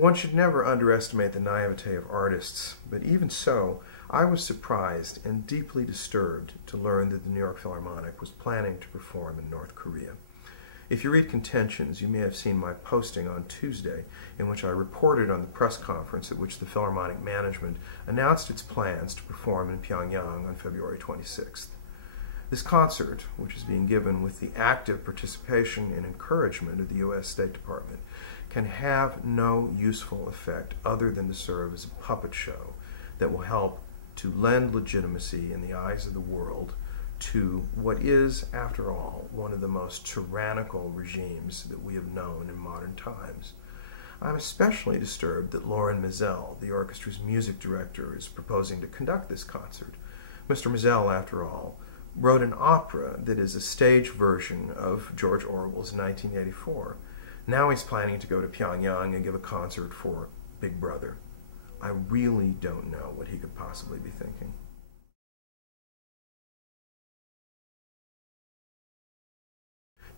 One should never underestimate the naivete of artists, but even so, I was surprised and deeply disturbed to learn that the New York Philharmonic was planning to perform in North Korea. If you read Contentions, you may have seen my posting on Tuesday in which I reported on the press conference at which the Philharmonic management announced its plans to perform in Pyongyang on February 26th. This concert, which is being given with the active participation and encouragement of the U.S. State Department, can have no useful effect other than to serve as a puppet show that will help to lend legitimacy in the eyes of the world to what is, after all, one of the most tyrannical regimes that we have known in modern times. I'm especially disturbed that Loren Mizell, the orchestra's music director, is proposing to conduct this concert. Mr. Mizell, after all, wrote an opera that is a stage version of George Orwell's 1984. Now he's planning to go to Pyongyang and give a concert for Big Brother. I really don't know what he could possibly be thinking.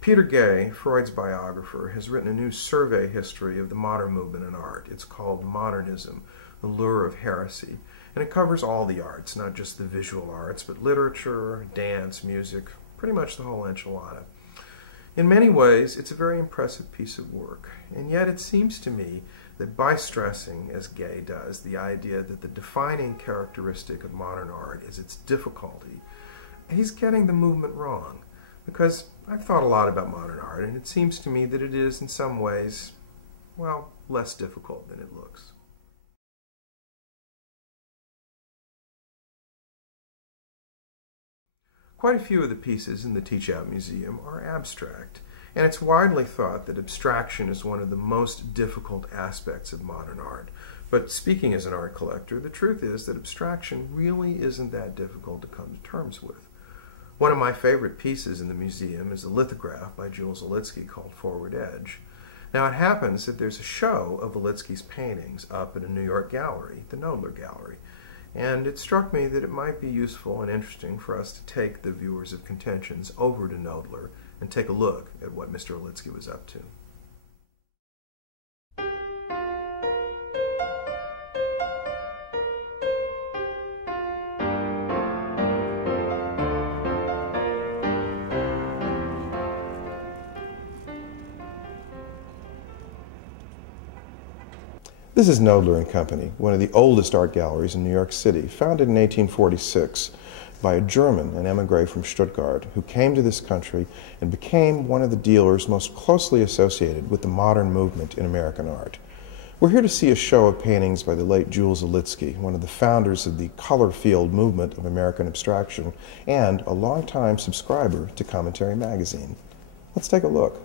Peter Gay, Freud's biographer, has written a new survey history of the modern movement in art. It's called Modernism, the Lure of Heresy, and it covers all the arts, not just the visual arts, but literature, dance, music, pretty much the whole enchilada. In many ways, it's a very impressive piece of work, and yet it seems to me that by stressing, as Gay does, the idea that the defining characteristic of modern art is its difficulty, he's getting the movement wrong. Because I've thought a lot about modern art, and it seems to me that it is, in some ways, well, less difficult than it looks. Quite a few of the pieces in the Teachout Museum are abstract, and it's widely thought that abstraction is one of the most difficult aspects of modern art. But speaking as an art collector, the truth is that abstraction really isn't that difficult to come to terms with. One of my favorite pieces in the museum is a lithograph by Jules Olitski called Forward Edge. Now it happens that there's a show of Olitski's paintings up at a New York gallery, the Knoedler Gallery, and it struck me that it might be useful and interesting for us to take the viewers of Contentions over to Knoedler and take a look at what Mr. Olitski was up to. This is Knoedler and Company, one of the oldest art galleries in New York City, founded in 1846 by a German, an emigre from Stuttgart, who came to this country and became one of the dealers most closely associated with the modern movement in American art. We're here to see a show of paintings by the late Jules Olitski, one of the founders of the color field movement of American abstraction and a longtime subscriber to Commentary magazine. Let's take a look.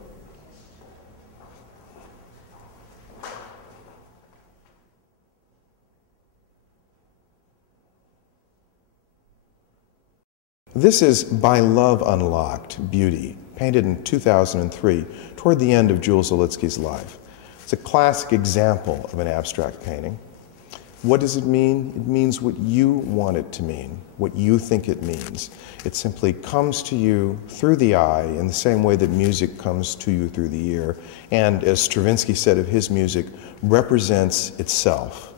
This is By Love Unlocked, Beauty, painted in 2003, toward the end of Jules Olitski's life. It's a classic example of an abstract painting. What does it mean? It means what you want it to mean, what you think it means. It simply comes to you through the eye in the same way that music comes to you through the ear, and as Stravinsky said of his music, represents itself.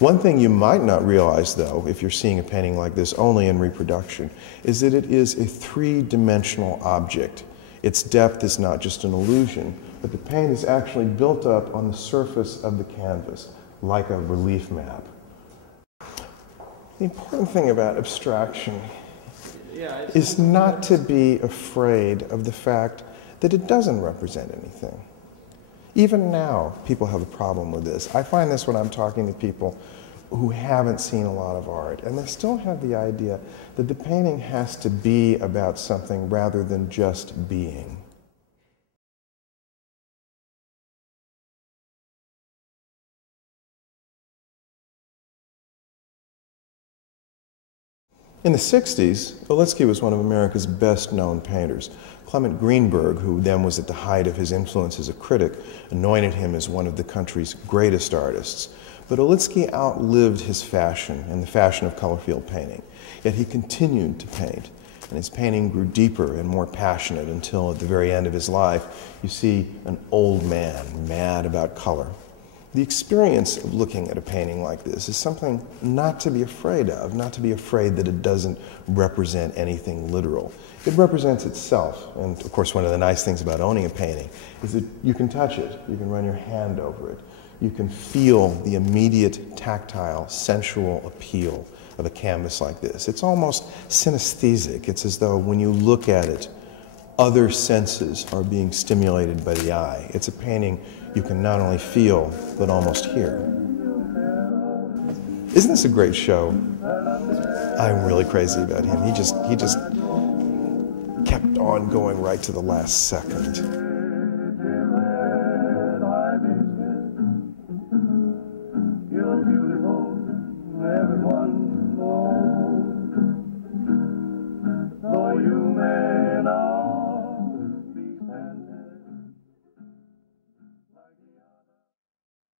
One thing you might not realize, though, if you're seeing a painting like this only in reproduction, is that it is a three-dimensional object. Its depth is not just an illusion, but the paint is actually built up on the surface of the canvas, like a relief map. The important thing about abstraction is not to be afraid of the fact that it doesn't represent anything. Even now, people have a problem with this. I find this when I'm talking to people who haven't seen a lot of art, and they still have the idea that the painting has to be about something rather than just being. In the 60s, Olitski was one of America's best-known painters. Clement Greenberg, who then was at the height of his influence as a critic, anointed him as one of the country's greatest artists. But Olitski outlived his fashion and the fashion of color field painting. Yet he continued to paint, and his painting grew deeper and more passionate until at the very end of his life, you see an old man mad about color. The experience of looking at a painting like this is something not to be afraid of, not to be afraid that it doesn't represent anything literal. It represents itself, and of course one of the nice things about owning a painting is that you can touch it, you can run your hand over it, you can feel the immediate tactile, sensual appeal of a canvas like this. It's almost synesthetic. It's as though when you look at it, other senses are being stimulated by the eye. It's a painting you can not only feel, but almost hear. Isn't this a great show? I'm really crazy about him. He just kept on going right to the last second.